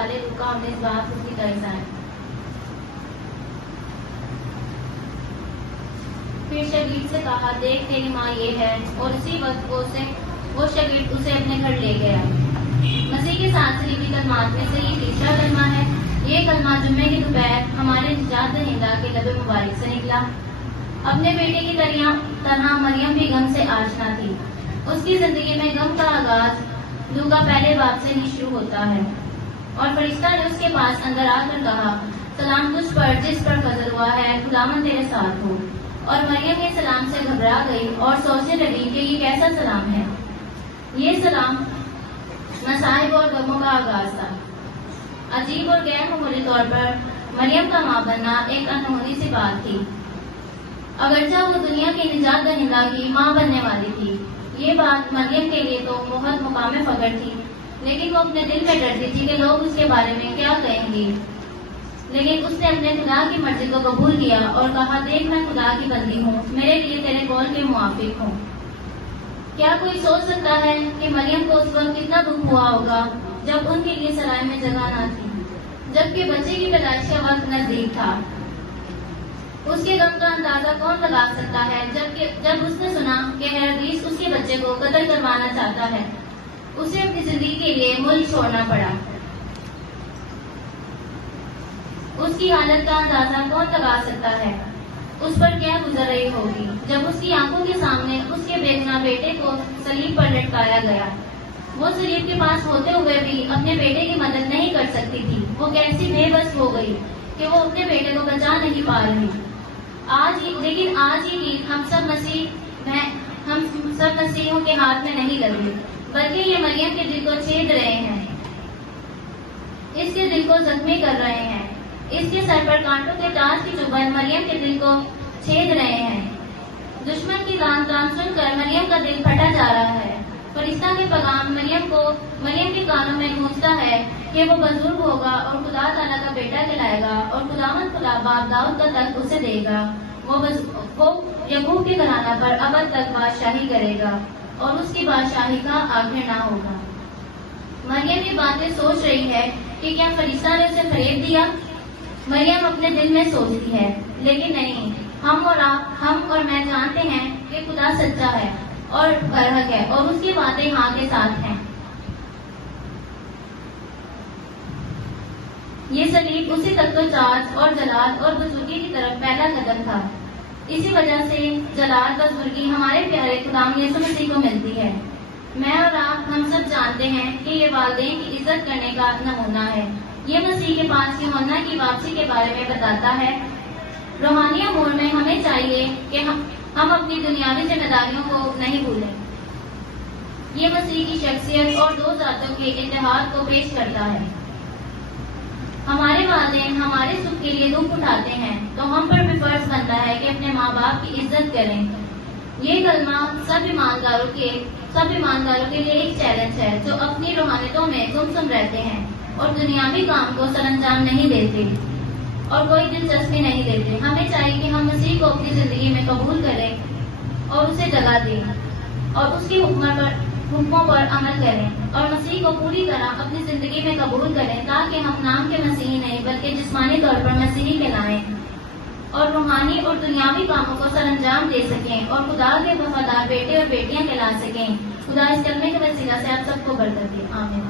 رسالے لوکا 19 اس کی طرف آئے۔ پھر شگیرد سے کہا دیکھ تیری ماں یہ ہے، اور اسی وقت وہ شگیرد اسے اپنے گھر لے گیا۔ مسیح کے ساتھ سلیبی کلمات میں سے یہ تیسرا کلمہ ہے۔ یہ کلمہ جمعے کی دوپہر ہمارے نجات دہندہ کے لب مبارک سے نکلا۔ اپنے بیٹے کی طرح مریم بھی غم سے آشنا تھی۔ اس کی زندگی میں غم کا آغاز لوکا پہلے باب سے ہی شروع ہوتا ہے۔ اور فرشتہ نے اس کے پاس اندر آ کر کہا سلام تجھ پر جس پر فضل ہوا ہے، خداوند تیرے ساتھ ہو۔ اور مریم کے سلام سے گھبرا گئی اور سوچنے لگی کہ یہ کیسا سلام ہے۔ یہ سلام مصائب اور غموں کا آغاز تھا۔ عجیب اور غیر معمولی طور پر مریم کا ماں بننا ایک انہونی سی بات تھی۔ اگرچہ وہ دنیا کی نجات دہندہ کی ماں بننے والی تھی، یہ بات مریم کے لیے تو بہت مقام فخر تھی، لیکن وہ اپنے دل میں ڈرتی تھی کہ لوگ اس کے بارے میں کیا کہیں گے۔ لیکن اس نے اپنے خدا کی مرضی کو قبول کیا اور کہا دیکھ میں خدا کی بندی ہوں، میرے لیے تیرے قول کے موافق ہوں۔ کیا کوئی سوچ سکتا ہے کہ مریم کو اس وقت کتنا دکھ ہوا ہوگا جب ان کے لیے سرائے میں جگہ نہ تھی، جبکہ بچے کی پیدائش کا وقت نزدیک تھا۔ اس کے غم کا اندازہ کون لگا سکتا ہے جب اس نے سنا کہ ہیرودیس اس کے بچے کو قتل کروانا چاہتا ہے۔ اسے اپنی زندگی کے لیے ملک چھوڑنا پڑا۔ اس کی حالت کا اندازہ کون لگا سکتا ہے، اس پر کیا گزر رہی ہوگی جب اس کی آنکھوں کے سامنے اس کے بے گناہ بیٹے کو صلیب پر لٹکایا گیا۔ وہ صلیب کے پاس ہوتے ہوئے بھی اپنے بیٹے کی مدد نہیں کر سکتی تھی۔ وہ کیسی بے بس ہو گئی کہ وہ اپنے بیٹے کو بچا نہیں پا رہی۔ لیکن آج یہ ہم سب مسیحوں کے ہاتھ میں نہیں لگے، بلکہ یہ مریم کے دل کو چھید رہے ہیں، اس کے دل کو زخمی کر رہے ہیں۔ اس کے سر پر کانٹوں کے تاج کی چبھن مریم کے دل کو چھید رہے ہیں۔ دشمن کی لان تان سن کر مریم کا دل پھٹا جا رہا ہے۔ فرشتہ کے پیغام مریم کے کانوں میں گونجتا ہے کہ وہ بزرگ ہوگا اور خدا تعالیٰ کا بیٹا کہلائے گا، اور خداوند خدا باپ داؤد کا تخت اسے دے گا۔ وہ یعقوب کے گھرانہ پر ابد تک بادشاہی کرے گا، اور اس کی بادشاہی کا آخر نہ ہوگا۔ مریم یہ باتیں سوچ رہی ہے کہ کیا فرشتہ نے اسے فریب دیا؟ مریم اپنے دل میں سوچتی ہے، لیکن نہیں، ہم اور میں جانتے ہیں کہ خدا سچا ہے اور برحق ہے، اور اس کی باتیں ہاں کے ساتھ ہیں۔ یہ صلیب اسی تخت و تاج اور جلال اور بزرگی کی طرف پہلا قدم تھا۔ اسی وجہ سے جلال بزرگی ہمارے پیارے خدا یسوع مسیح کو ملتی ہے۔ میں اور آپ ہم سب جانتے ہیں کہ یہ والدین کی عزت کرنے کا نمونہ ہے۔ یہ مسیح کے پاس یوحنا کی واپسی کے بارے میں بتاتا ہے۔ روحانی امور میں ہمیں چاہیے کہ ہم اپنی دنیاوی ذمہ داریوں کو نہیں بھولیں۔ یہ مسیح کی شخصیت اور دو ذاتوں کے اتحاد کو پیش کرتا ہے۔ ہمارے والدین ہمارے سکھ کے لیے دکھ اٹھاتے ہیں تو ہم پر بھی فرض بنتا ہے کہ اپنے ماں باپ کی عزت کریں۔ یہ کلمہ سب ایمانداروں کے لیے ایک چیلنج ہے جو اپنی روحانیتوں میں گمسم رہتے ہیں اور دنیاوی کام کو سر انجام نہیں دیتے اور کوئی دلچسپی نہیں دیتے۔ ہمیں چاہیے کہ ہم مسیح کو اپنی زندگی میں قبول کریں اور اسے جگہ دیں اور اس کے حکموں پر عمل کریں، اور مسیح کو پوری طرح اپنی زندگی میں قبول کریں تاکہ ہم نام کے مسیحی نہیں بلکہ جسمانی طور پر مسیحی کہلائیں اور روحانی اور دنیاوی کاموں کو سر انجام دے سکیں اور خدا کے وفادار بیٹے اور بیٹیاں کہلا سکیں۔ خدا اس کلمے کے وسیلہ سے آپ سب کو برکت دے، آمین۔